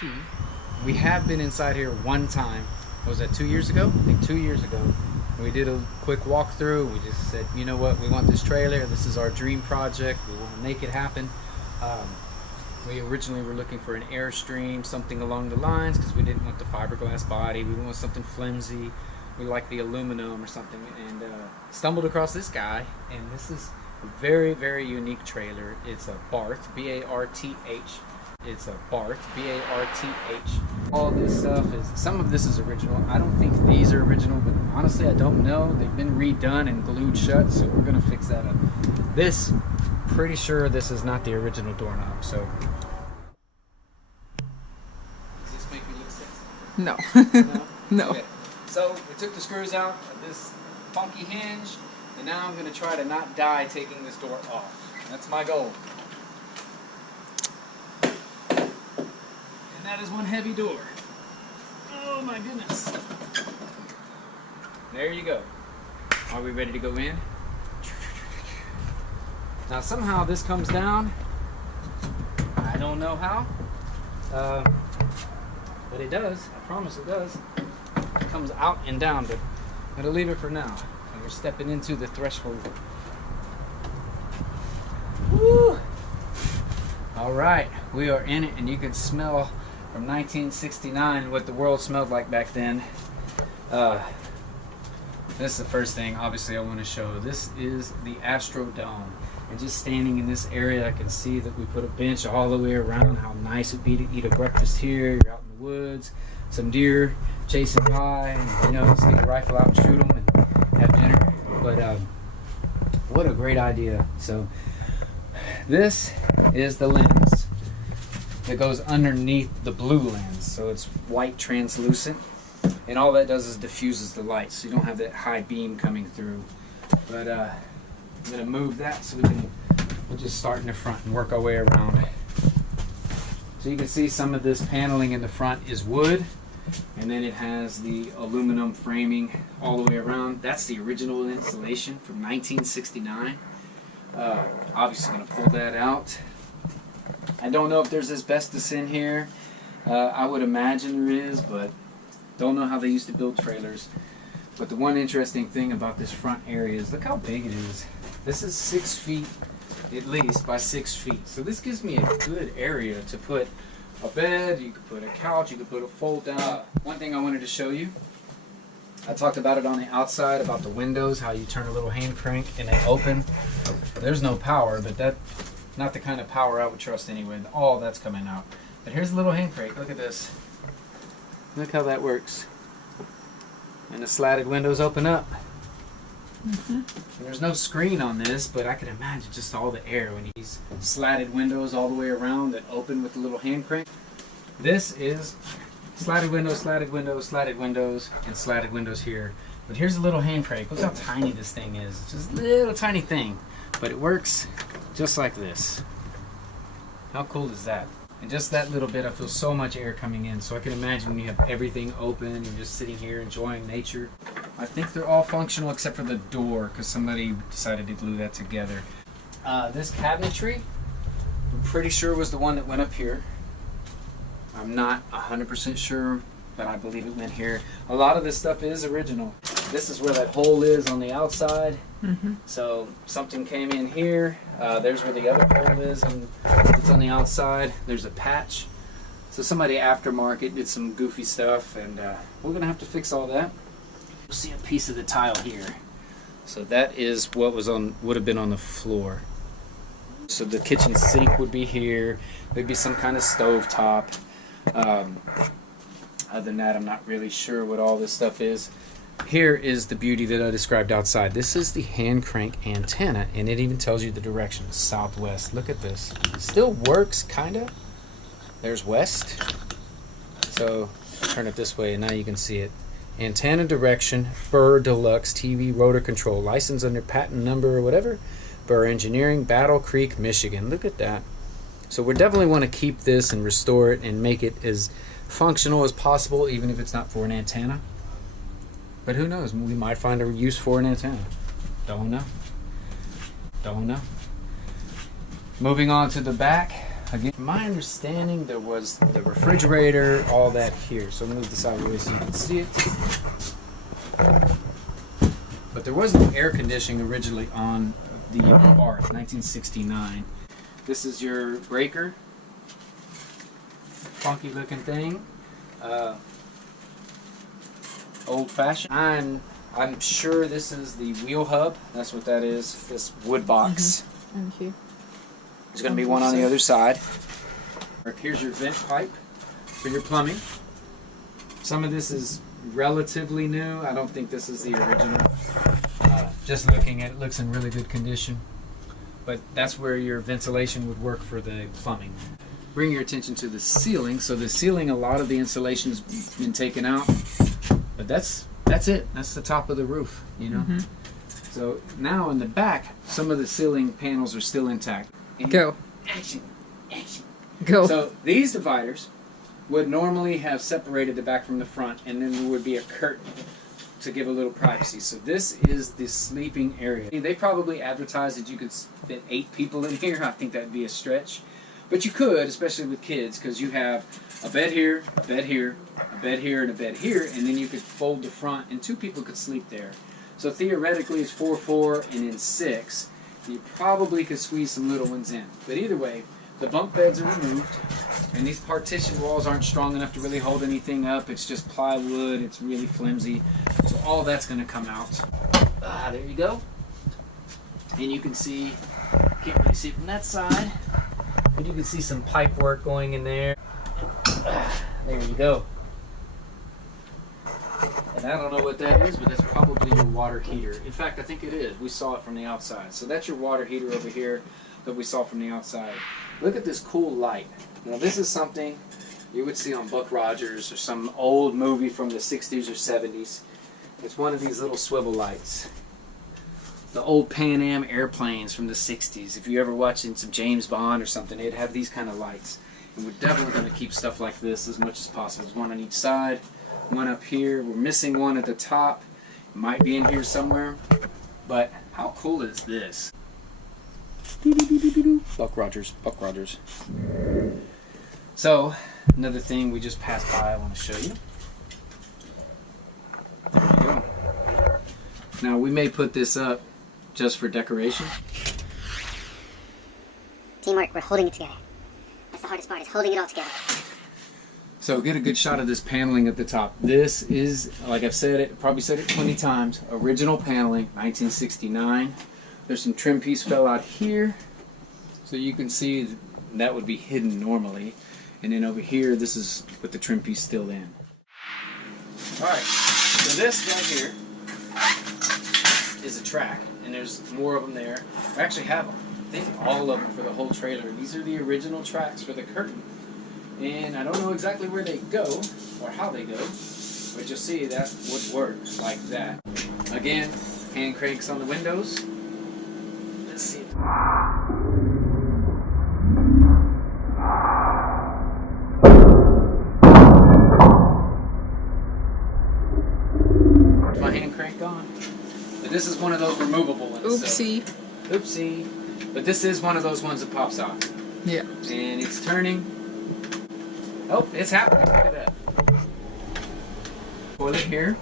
key. We have been inside here one time. Was that 2 years ago? I think 2 years ago. We did a quick walkthrough. We just said, you know what, we want this trailer. This is our dream project. We want to make it happen. We originally were looking for an Airstream, something along the lines, because we didn't want the fiberglass body. We wanted something flimsy. We like the aluminum or something, and stumbled across this guy, and this is a very, very unique trailer. It's a Barth, B-A-R-T-H. It's a Barth, B-A-R-T-H. All this stuff is, some of this is original. I don't think these are original, but honestly, I don't know. They've been redone and glued shut, so we're gonna fix that up. This, pretty sure this is not the original doorknob, so. Does this make me look sexy? No. No? No. Okay. So we took the screws out of this funky hinge, and now I'm gonna try to not die taking this door off. That's my goal. And that is one heavy door. Oh my goodness. There you go. Are we ready to go in? Now somehow this comes down. I don't know how. But it does. I promise it does. It comes out and down, but I'm gonna leave it for now. And we're stepping into the threshold. Woo! All right, we are in it, and you can smell from 1969 what the world smelled like back then. This is the first thing, obviously, I want to show. This is the Astro Dome. And just standing in this area, I can see that we put a bench all the way around. How nice it'd be to eat a breakfast here. You're out in the woods, some deer chasing by, and, you know, just take a rifle out and shoot them and have dinner. But what a great idea. So this is the lens that goes underneath the blue lens. So it's white translucent, and all that does is diffuses the light, so you don't have that high beam coming through. But I'm going to move that so we'll just start in the front and work our way around. So you can see some of this paneling in the front is wood, and then it has the aluminum framing all the way around. That's the original installation from 1969. Obviously going to pull that out. I don't know if there's asbestos in here. I would imagine there is, but don't know how they used to build trailers. But the one interesting thing about this front area is look how big it is. This is 6 feet at least by 6 feet. So this gives me a good area to put a bed, you could put a couch, you could put a fold down. One thing I wanted to show you, I talked about it on the outside about the windows, how you turn a little hand crank and they open. There's no power, but that's not the kind of power I would trust anyway. All that's coming out. But here's a little hand crank. Look at this. Look how that works. And the slatted windows open up. And there's no screen on this, but I can imagine just all the air when these slatted windows all the way around that open with the little hand crank. This is slatted windows, slatted windows, slatted windows, and slatted windows here. But here's a little hand crank. Look how tiny this thing is. It's just a little tiny thing, but it works just like this. How cool is that? And just that little bit, I feel so much air coming in. So I can imagine when you have everything open and just sitting here enjoying nature. I think they're all functional except for the door, because somebody decided to glue that together. This cabinetry, I'm pretty sure was the one that went up here. I'm not 100% sure, but I believe it went here. A lot of this stuff is original. This is where that hole is on the outside. So something came in here. There's where the other hole is, and it's on the outside. There's a patch. So somebody aftermarket did some goofy stuff, and we're gonna have to fix all that. You'll see a piece of the tile here. So that is what was would have been on the floor. So the kitchen sink would be here. There'd be some kind of stove top. Other than that, I'm not really sure what all this stuff is. Here is the beauty that I described outside. This is the hand crank antenna, and it even tells you the direction, southwest. Look at this. Still works, kinda. There's west. So turn it this way, and now you can see it. Antenna direction, Burr Deluxe TV rotor control, license under patent number or whatever. Burr Engineering, Battle Creek, Michigan. Look at that. So we definitely want to keep this and restore it and make it as functional as possible, even if it's not for an antenna. But who knows? We might find a use for an antenna. Don't know. Don't know. Moving on to the back. again, from my understanding, there was the refrigerator, all that here. So move this out of the way so you can see it. But there was no air conditioning originally on the Barth, 1969. This is your breaker. Funky looking thing. Old fashioned. I'm sure this is the wheel hub. That's what that is. This wood box. Thank you. There's going to be one on the other side. Here's your vent pipe for your plumbing. Some of this is relatively new. I don't think this is the original. Just looking at it, looks in really good condition. But that's where your ventilation would work for the plumbing. Bring your attention to the ceiling. So the ceiling, a lot of the insulation's been taken out. But that's it. That's the top of the roof, you know. So now in the back, some of the ceiling panels are still intact. And Go. Action. Go. So these dividers would normally have separated the back from the front, and then there would be a curtain to give a little privacy. So this is the sleeping area. They probably advertised that you could fit 8 people in here. I think that'd be a stretch. But you could, especially with kids, because you have a bed here, a bed here, a bed here, and a bed here, and then you could fold the front, and 2 people could sleep there. So theoretically it's 4, 4, and then 6. You probably could squeeze some little ones in. But either way, the bunk beds are removed, and these partition walls aren't strong enough to really hold anything up. It's just plywood. It's really flimsy. So all that's going to come out. There you go. And you can see, can't really see from that side, but you can see some pipe work going in there. There you go. And I don't know what that is, but that's probably your water heater. In fact, I think it is. We saw it from the outside. So that's your water heater over here that we saw from the outside. Look at this cool light. Now this is something you would see on Buck Rogers or some old movie from the 60s or 70s. It's one of these little swivel lights. The old Pan Am airplanes from the 60s. If you ever watching some James Bond or something, they'd have these kind of lights. And we're definitely going to keep stuff like this as much as possible. There's one on each side, one up here. We're missing one at the top. It might be in here somewhere. But how cool is this? Buck Rogers, Buck Rogers. So, another thing we just passed by I want to show you. There you go. Now we may put this up just for decoration. Teamwork, we're holding it together. That's the hardest part, is holding it all together. So get a good shot of this paneling at the top. This is, like I've said it, probably said it 20 times, original paneling, 1969. There's some trim piece fell out here, so you can see that would be hidden normally. And then over here, this is with the trim piece still in. Alright, so this right here is a track, and there's more of them there. I actually have them. I think all of them for the whole trailer. These are the original tracks for the curtain. And I don't know exactly where they go, or how they go, but you'll see that would work like that. Again, hand cranks on the windows. Let's see. My hand crank on. But this is one of those removable ones. Oopsie. So, oopsie. But this is one of those ones that pops out. Yeah. And it's turning. Oh, it's happening. Look at that. Toilet here.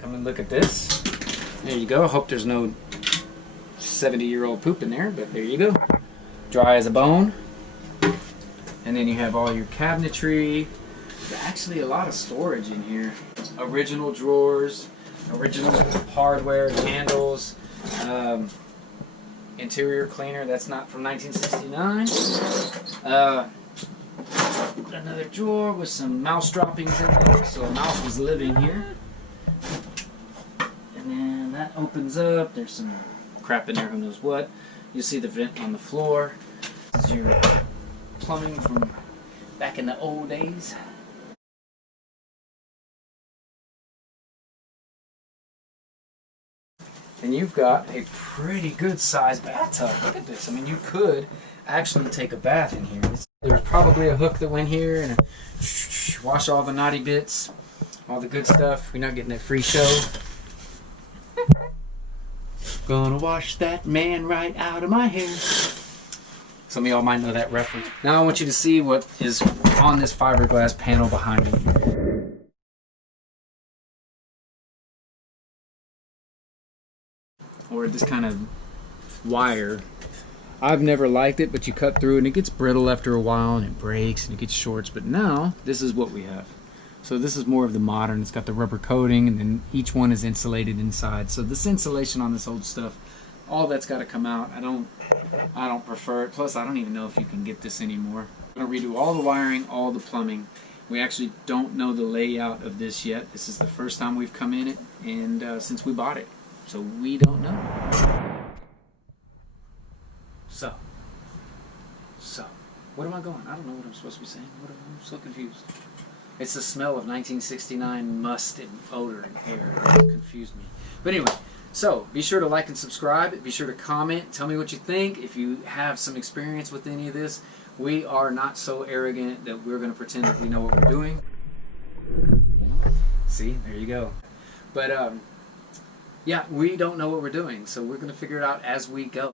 Come and look at this. There you go. I hope there's no 70-year-old poop in there, but there you go. Dry as a bone. And then you have all your cabinetry. There's actually a lot of storage in here. Original drawers, original hardware, handles, interior cleaner. That's not from 1969. Another drawer with some mouse droppings in there, so a mouse was living here. And then that opens up. There's some crap in there, who knows what. You'll see the vent on the floor. This is your plumbing from back in the old days. And you've got a pretty good sized bathtub. Look at this. I mean, you could actually take a bath in here. There's probably a hook that went here and wash all the naughty bits, all the good stuff. We're not getting that free show. Gonna wash that man right out of my hair. Some of y'all might know that reference. Now I want you to see what is on this fiberglass panel behind me. Or this kind of wire. I've never liked it, but you cut through and it gets brittle after a while and it breaks and it gets shorts. But now this is what we have. So this is more of the modern. It's got the rubber coating and then each one is insulated inside. So this insulation on this old stuff, all that's got to come out. I don't prefer it. Plus I don't even know if you can get this anymore. I'm going to redo all the wiring, all the plumbing. We actually don't know the layout of this yet. This is the first time we've come in it and since we bought it. So we don't know. So, what am I going? I don't know what I'm supposed to be saying. I'm so confused. It's the smell of 1969 must and odor and air that confused me. But anyway, so be sure to like and subscribe. Be sure to comment. Tell me what you think. If you have some experience with any of this, we are not so arrogant that we're going to pretend that we know what we're doing. See, there you go. But yeah, we don't know what we're doing, so we're going to figure it out as we go.